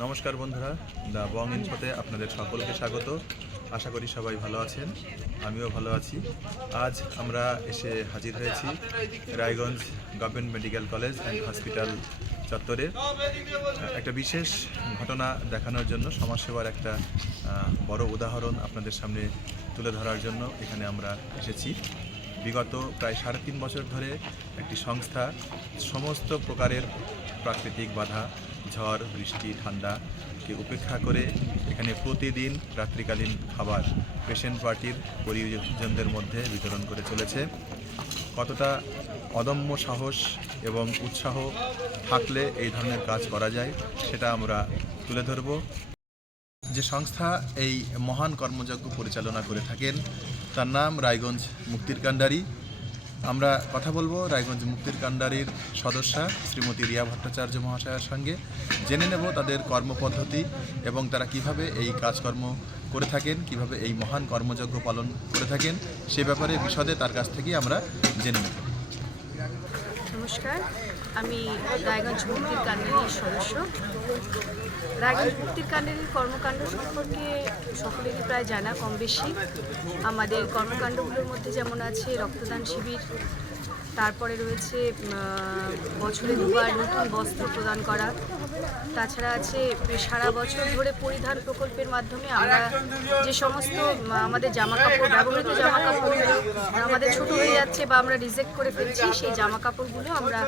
নমস্কার বন্ধুরা, the Bong ইনফোতে আপনাদের সকলকে স্বাগত। আশা করি সবাই ভালো আছেন, আমিও ভালো আছি। আজ আমরা এসে হাজির হয়েছি Raiganj government medical college and hospital চত্বরে একটা বিশেষ ঘটনা দেখানোর জন্য, সমাজসেবার একটা বড় উদাহরণ আপনাদের সামনে তুলে ধরার জন্য এখানে আমরা এসেছি। বিগত প্রায় 3.5 বছর ধরে একটি সংস্থা সমস্ত প্রকারের প্রাকৃতিক বাধা, ঝড়, বৃষ্টি, ঠান্ডাকে উপেক্ষা করে এখানে প্রতিদিন রাত্রিকালীন খাবার পেশেন্ট পার্টির পরিজনদের মধ্যে বিতরণ করে চলেছে। কতটা অদম্য সাহস এবং উৎসাহ থাকলে এই ধরনের কাজ করা যায় সেটা আমরা তুলে ধরব। যে সংস্থা এই মহান কর্মযজ্ঞ পরিচালনা করে থাকেন তার নাম রায়গঞ্জ মুক্তির কান্ডারি। আমরা কথা বলবো রায়গঞ্জ মুক্তির কান্ডারির সদস্যা শ্রীমতী রিয়া ভট্টাচার্য মহাশয়ের সঙ্গে, জেনে নেব তাদের কর্মপদ্ধতি এবং তারা কিভাবে এই কাজকর্ম করে থাকেন, কিভাবে এই মহান কর্মযজ্ঞ পালন করে থাকেন, সে ব্যাপারে বিশদে তার কাছ থেকেই আমরা জেনে নেব। নমস্কার, আমি রায়গঞ্জ মুক্তির কান্ডারির সদস্য। রায়গঞ্জ মুক্তির কান্ডারির কর্মকাণ্ড সম্পর্কে সকলেরই প্রায় জানা কম বেশি। আমাদের কর্মকাণ্ডগুলোর মধ্যে যেমন আছে রক্তদান শিবির, তারপরে রয়েছে বছরে 2বার নতুন বস্ত্র প্রদান করা, তাছাড়া আছে সারা বছর ধরে পরিধান প্রকল্পের মাধ্যমে আমরা যে সমস্ত আমাদের জামাকাপড়, ব্যবহৃত জামাকাপড় আমাদের ছোট হয়ে যাচ্ছে বা আমরা রিজেক্ট করে ফেলছি, সেই জামাকাপড়গুলো আমরা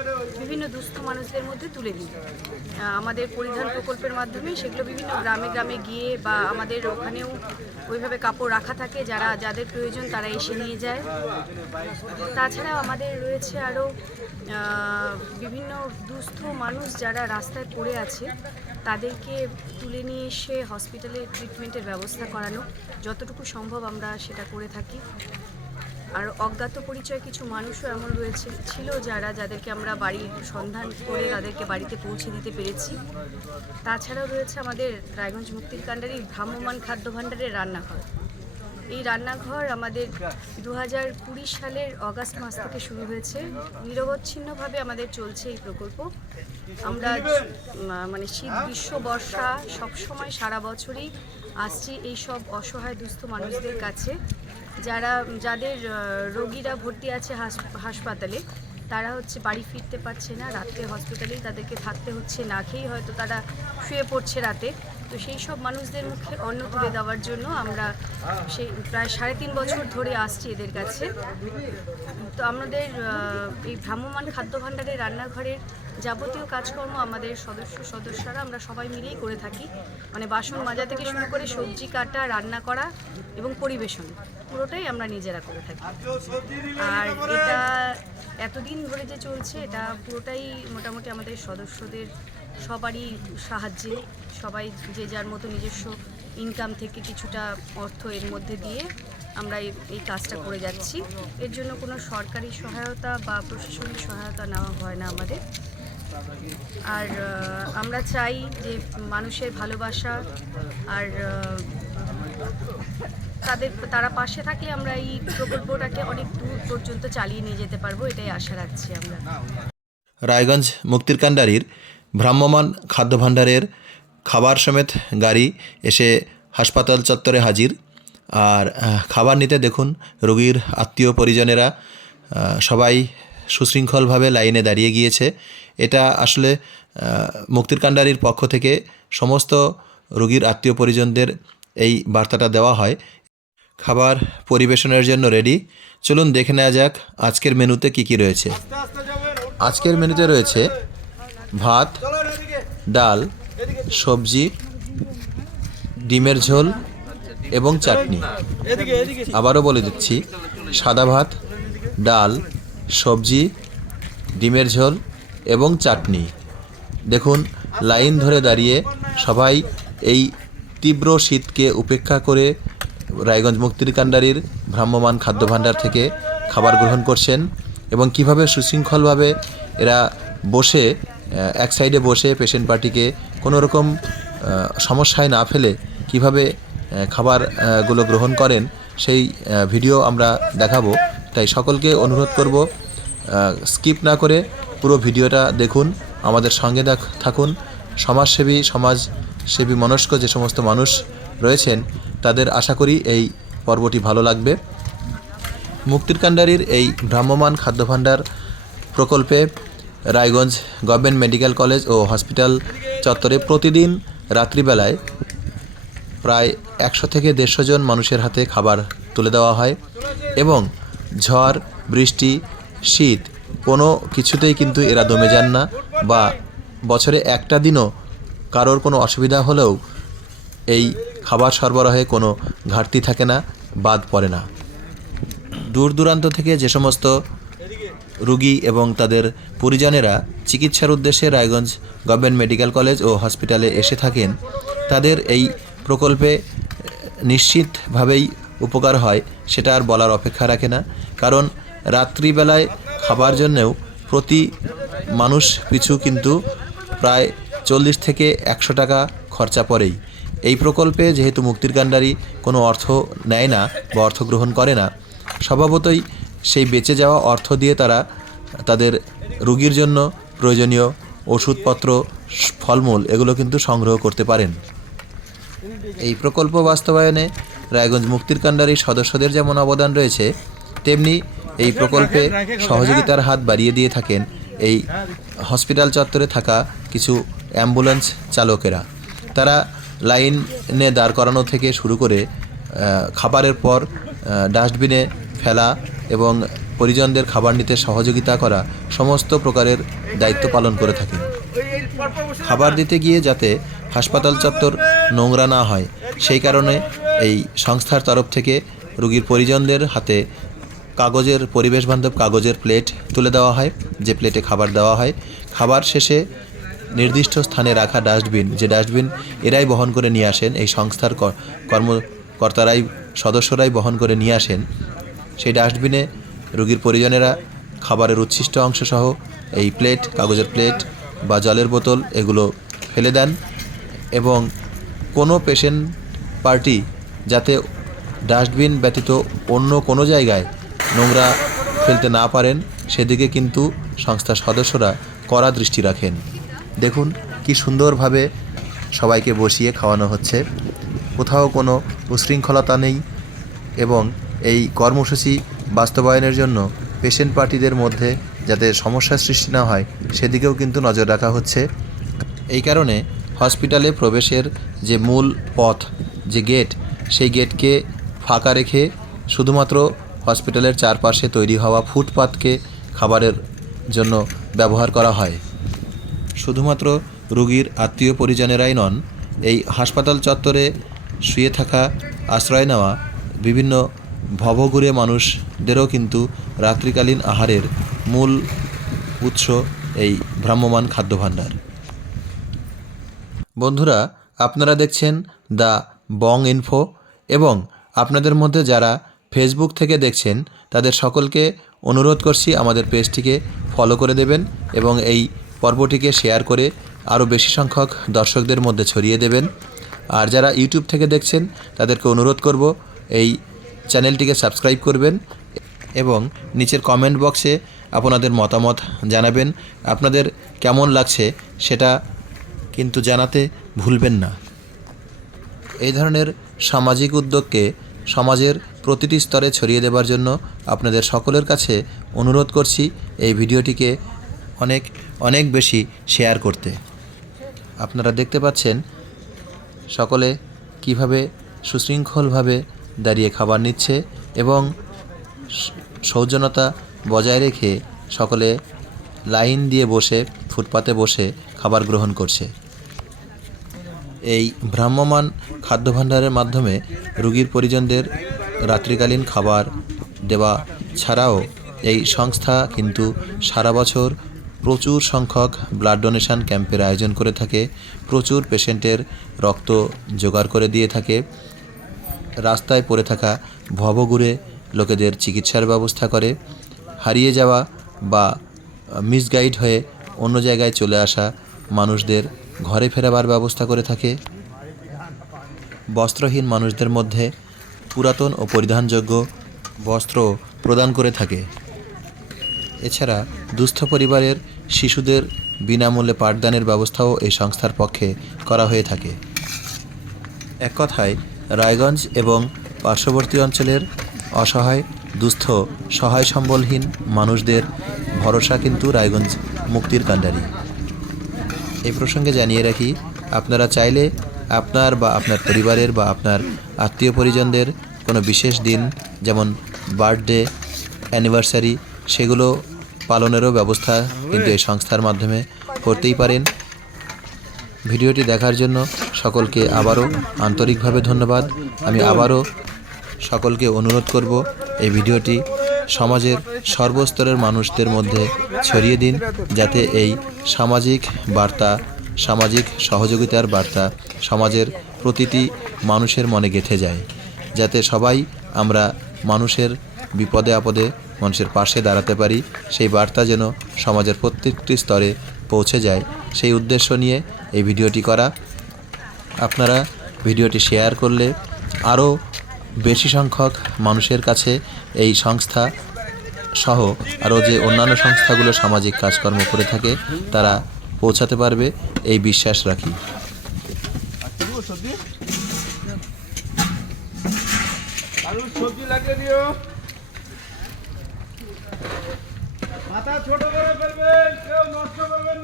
বিভিন্ন দুস্থ মানুষদের মধ্যে তুলে দিই। আমাদের পরিধান প্রকল্পের মাধ্যমে সেগুলো বিভিন্ন গ্রামে গ্রামে গিয়ে বা আমাদের ওখানেও ওইভাবে কাপড় রাখা থাকে, যাদের প্রয়োজন তারা এসে নিয়ে যায়। তাছাড়া আমাদের রয়েছে আরও বিভিন্ন দুস্থ মানুষ যারা রাস্তায় পড়ে আছে, তাদেরকে তুলে নিয়ে এসে হসপিটালে ট্রিটমেন্টের ব্যবস্থা করানো, যতটুকু সম্ভব আমরা সেটা করে থাকি। আর অজ্ঞাত পরিচয় কিছু মানুষও এমন ছিল যাদেরকে আমরা বাড়ির সন্ধান করে তাদেরকে বাড়িতে পৌঁছে দিতে পেরেছি। তাছাড়াও রয়েছে আমাদের রায়গঞ্জ মুক্তির কান্ডারির ভ্রাম্যমাণ খাদ্য ভাণ্ডারের রান্নাঘর। এই রান্নাঘর আমাদের 2020 সালের অগাস্ট মাস থেকে শুরু হয়েছে। নিরবচ্ছিন্নভাবে আমাদের চলছে এই প্রকল্প। আমরা শীত, গ্রীষ্ম, বর্ষা সবসময় সারা বছরই আসছি এই সব অসহায় দুস্থ মানুষদের কাছে, যাদের রোগীরা ভর্তি আছে হাসপাতালে, তারা বাড়ি ফিরতে পারছে না, রাত্রে হসপিটালেই তাদেরকে থাকতে হচ্ছে, না খেয়েই হয়তো তারা শুয়ে পড়ছে রাতে। তো সেই সব মানুষদের মুখে অন্ন তুলে দেওয়ার জন্য আমরা সেই প্রায় 3.5 বছর ধরে আসছি এদের কাছে। তো আমাদের এই ভ্রাম্যমাণ খাদ্য ভাণ্ডারের রান্নাঘরের যাবতীয় কাজকর্ম আমাদের সদস্যরা আমরা সবাই মিলেই করে থাকি। বাসন মাজা থেকে শুরু করে সবজি কাটা, রান্না করা এবং পরিবেশন পুরোটাই আমরা নিজেরা করে থাকি। আর এটা এতদিন ধরে যে চলছে, এটা পুরোটাই মোটামুটি আমাদের সদস্যদের সবারই সাহায্যে, সবাই যে যার মতো নিজস্ব ইনকাম থেকে কিছুটা অর্থ এর মধ্যে দিয়ে আমরা এই কাজটা করে যাচ্ছি। এর জন্য কোনো সরকারি সহায়তা বা প্রশাসনিক সহায়তা নেওয়া হয় না আমাদের। আর আমরা চাই যে মানুষের ভালোবাসা আর তারা পাশে থাকলে আমরা এই প্রকল্পটাকে অনেক দূর পর্যন্ত চালিয়ে নিয়ে যেতে পারবো, এটাই আশা রাখছি আমরা। রায়গঞ্জ মুক্তির কান্ডারির ভ্রাম্যমাণ খাদ্য ভাণ্ডারের খাবার সমেত গাড়ি এসে হাসপাতাল চত্বরে হাজির। আর খাবার নিতে দেখুন রোগীর আত্মীয় পরিজনেরা সবাই সুশৃঙ্খলভাবে লাইনে দাঁড়িয়ে গিয়েছে। এটা আসলে মুক্তির কান্ডারির পক্ষ থেকে সমস্ত রোগীর আত্মীয় পরিজনদের এই বার্তাটা দেওয়া হয়। খাবার পরিবেশনের জন্য রেডি। চলুন দেখে নেওয়া যাক আজকের মেনুতে কী কী রয়েছে। আজকের মেনুতে রয়েছে ভাত, ডাল, সবজি, ডিমের ঝোল এবং চাটনি। আবারও বলে দিচ্ছি, সাদা ভাত, ডাল, সবজি, ডিমের ঝোল এবং চাটনি। দেখুন লাইন ধরে দাঁড়িয়ে সবাই এই তীব্র শীতকে উপেক্ষা করে রায়গঞ্জ মুক্তির কান্ডারির ভ্রাম্যমাণ খাদ্য ভাণ্ডার থেকে খাবার গ্রহণ করছেন এবং কিভাবে সুশৃঙ্খলভাবে এরা বসে এক সাইডে বসে পেশেন্ট পার্টিকে কোনো রকম সমস্যায় না ফেলে কিভাবে খাবারগুলো গ্রহণ করেন সেই ভিডিও আমরা দেখাবো। তাই সকলকে অনুরোধ করব স্কিপ না করে পুরো ভিডিওটা দেখুন, আমাদের সঙ্গে থাকুন। সমাজসেবী, সমাজ সেবী মনস্ক যে সমস্ত মানুষ রয়েছেন তাদের আশা করি এই পর্বটি ভালো লাগবে। মুক্তির কান্ডারির এই ভ্রাম্যমাণ খাদ্যভাণ্ডার প্রকল্পে রায়গঞ্জ গভর্নমেন্ট মেডিকেল কলেজ ও হসপিটাল চত্বরে প্রতিদিন রাত্রিবেলায় প্রায় 100 থেকে 150 জন মানুষের হাতে খাবার তুলে দেওয়া হয় এবং ঝড় বৃষ্টি শীত কোনো কিছুতেই কিন্তু এরা দমে যান না, বা বছরে একটা দিনও কারোর কোনো অসুবিধা হলেও এই খাবার সরবরাহে কোনো ঘাটতি থাকে না, বাদ পড়ে না। দূর দূরান্ত থেকে যে সমস্ত রোগী এবং তাদের পরিজনেরা চিকিৎসার উদ্দেশ্যে রায়গঞ্জ গভর্নমেন্ট মেডিকেল কলেজ ও হসপিটালে এসে থাকেন, তাদের এই প্রকল্পে নিশ্চিতভাবেই উপকার হয়, সেটা আর বলার অপেক্ষা রাখে না। কারণ রাত্রিবেলায় খাবার জন্যেও প্রতি মানুষ পিছু কিন্তু প্রায় 40 থেকে 100 টাকা খরচা পড়েই। এই প্রকল্পে যেহেতু মুক্তির কান্ডারি কোনো অর্থ নেয় না বা অর্থ গ্রহণ করে না, স্বভাবতই সেই বেঁচে যাওয়া অর্থ দিয়ে তারা তাদের রোগীর জন্য প্রয়োজনীয় ওষুধপত্র, ফলমূল এগুলো কিন্তু সংগ্রহ করতে পারেন। এই প্রকল্প বাস্তবায়নে রায়গঞ্জ মুক্তির কান্ডারির সদস্যদের যেমন অবদান রয়েছে, তেমনি এই প্রকল্পে সহযোগিতার হাত বাড়িয়ে দিয়ে থাকেন এই হসপিটাল চত্বরে থাকা কিছু অ্যাম্বুলেন্স চালকেরা। তারা লাইনে দাঁড় করানো থেকে শুরু করে খাবারের পর ডাস্টবিনে ফেলা এবং পরিজনদের খাবার নিতে সহযোগিতা করা সমস্ত প্রকারের দায়িত্ব পালন করে থাকেন। খাবার দিতে গিয়ে যাতে হাসপাতাল চত্বর নোংরা না হয়, সেই কারণে এই সংস্থার তরফ থেকে রোগীর পরিজনদের হাতে কাগজের, পরিবেশবান্ধব কাগজের প্লেট তুলে দেওয়া হয়, যে প্লেটে খাবার দেওয়া হয়। খাবার শেষে নির্দিষ্ট স্থানে রাখা ডাস্টবিন, যে ডাস্টবিন এরাই বহন করে নিয়ে আসেন, এই সংস্থার কর্মকর্তারাই, সদস্যরাই বহন করে নিয়ে আসেন, সেই ডাস্টবিনে রোগীর পরিজনেরা খাবারের উচ্ছিষ্ট অংশসহ এই প্লেট, কাগজের প্লেট বা জলের বোতল এগুলো ফেলে দেন এবং কোনো পেশেন্ট পার্টি যাতে ডাস্টবিন ব্যতীত অন্য কোনো জায়গায় নোংরা ফেলতে না পারেন, সেদিকে কিন্তু সংস্থার সদস্যরা কড়া দৃষ্টি রাখেন। দেখুন কি সুন্দরভাবে সবাইকে বসিয়ে খাওয়ানো হচ্ছে, কোথাও কোনো উশৃঙ্খলতা নেই এবং এই কর্মসূচি বাস্তবায়নের জন্য পেশেন্ট পার্টিদের মধ্যে যাতে সমস্যার সৃষ্টি না হয় সেদিকেও কিন্তু নজর রাখা হচ্ছে। এই কারণে হসপিটালে প্রবেশের যে মূল পথ, যে গেট, সেই গেটকে ফাঁকা রেখে শুধুমাত্র হসপিটালের চারপাশে তৈরি হওয়া ফুটপাতকে খাবারের জন্য ব্যবহার করা হয়। শুধুমাত্র রোগীর আত্মীয় পরিজনেরাই নন, এই হাসপাতাল চত্বরে শুয়ে থাকা, আশ্রয় নেওয়া বিভিন্ন ভবঘুরে মানুষদেরও কিন্তু রাত্রিকালীন আহারের মূল উৎস এই ভ্রাম্যমাণ খাদ্যভাণ্ডার। বন্ধুরা, আপনারা দেখছেন দ্য বং ইনফো এবং আপনাদের মধ্যে যারা ফেসবুক থেকে দেখছেন তাদের সকলকে অনুরোধ করছি আমাদের পেজটিকে ফলো করে দেবেন এবং এই পর্বটিকে শেয়ার করে আরও বেশি সংখ্যক দর্শকদের মধ্যে ছড়িয়ে দেবেন। আর যারা ইউটিউব থেকে দেখছেন তাদেরকে অনুরোধ করব এই চ্যানেলটিকে সাবস্ক্রাইব করবেন এবং নিচের কমেন্ট বক্সে আপনাদের মতামত জানাবেন। আপনাদের কেমন লাগছে সেটা কিন্তু জানাতে ভুলবেন না। এই ধরনের সামাজিক উদ্যোগকে সমাজের প্রতিটি স্তরে ছড়িয়ে দেবার জন্য আপনাদের সকলের কাছে অনুরোধ করছি এই ভিডিওটিকে অনেক অনেক বেশি শেয়ার করতে। আপনারা দেখতে পাচ্ছেন সকলে কিভাবে সুশৃঙ্খলভাবে দাঁড়িয়ে খাবার নিচ্ছে এবং সৌজন্যতা বজায় রেখে সকলে লাইন দিয়ে বসে, ফুটপাতে বসে খাবার গ্রহণ করছে। এই ভ্রাম্যমাণ খাদ্যভাণ্ডারের মাধ্যমে রোগীর পরিজনদের রাত্রিকালীন খাবার দেওয়া ছাড়াও এই সংস্থা কিন্তু সারা বছর প্রচুর সংখ্যক ব্লাড ডোনেশন ক্যাম্পের আয়োজন করে থাকে, প্রচুর পেশেন্টের রক্ত জোগাড় করে দিয়ে থাকে, রাস্তায় পড়ে থাকা ভবঘুরে লোকেদের চিকিৎসার ব্যবস্থা করে, হারিয়ে যাওয়া বা মিসগাইড হয়ে অন্য জায়গায় চলে আসা মানুষদের ঘরে ফেরাবার ব্যবস্থা করে থাকে, বস্ত্রহীন মানুষদের মধ্যে পুরাতন ও পরিধানযোগ্য বস্ত্র প্রদান করে থাকে। এছাড়া দুস্থ পরিবারের শিশুদের বিনামূল্যে পাঠদানের ব্যবস্থাও এই সংস্থার পক্ষে করা হয়ে থাকে। এক কথায় রায়গঞ্জ এবং পার্শ্ববর্তী অঞ্চলের অসহায় দুস্থ সহায় সম্বলহীন মানুষদের ভরসা কিন্তু রায়গঞ্জ মুক্তির কাণ্ডারি। এই প্রসঙ্গে জানিয়ে রাখি, আপনারা চাইলে আপনার বা আপনার পরিবারের বা আপনার আত্মীয় পরিজনদের কোনো বিশেষ দিন যেমন বার্থডে, অ্যানিভার্সারি সেগুলো পালনেরও ব্যবস্থা কিন্তু এই সংস্থার মাধ্যমে করতেই পারেন। ভিডিওটি দেখার জন্য সকলকে আবারও আন্তরিকভাবে ধন্যবাদ। আমি আবারও সকলকে অনুরোধ করব এই ভিডিওটি সমাজের সর্বস্তরের মানুষদের মধ্যে ছড়িয়ে দিন, যাতে এই সামাজিক বার্তা, সামাজিক সহযোগিতার বার্তা সমাজের প্রতিটি মানুষের মনে গেঁথে যায়, যাতে সবাই আমরা মানুষের বিপদে আপদে মানুষের পাশে দাঁড়াতে পারি। সেই বার্তা যেন সমাজের প্রত্যেকটি স্তরে পৌঁছে যায়, সেই উদ্দেশ্য নিয়ে এই ভিডিওটি করা। আপনারা ভিডিওটি শেয়ার করলে আরও বেশি সংখ্যক মানুষের কাছে এই সংস্থা সহ আরও যে অন্যান্য সংস্থাগুলো সামাজিক কাজকর্ম করে থাকে তারা পৌঁছাতে পারবে, এই বিশ্বাস রাখি। সবজি লাগিয়ে দিও, মাথা ছোট করে ফেলবেন, কেউ নষ্ট করবেন না।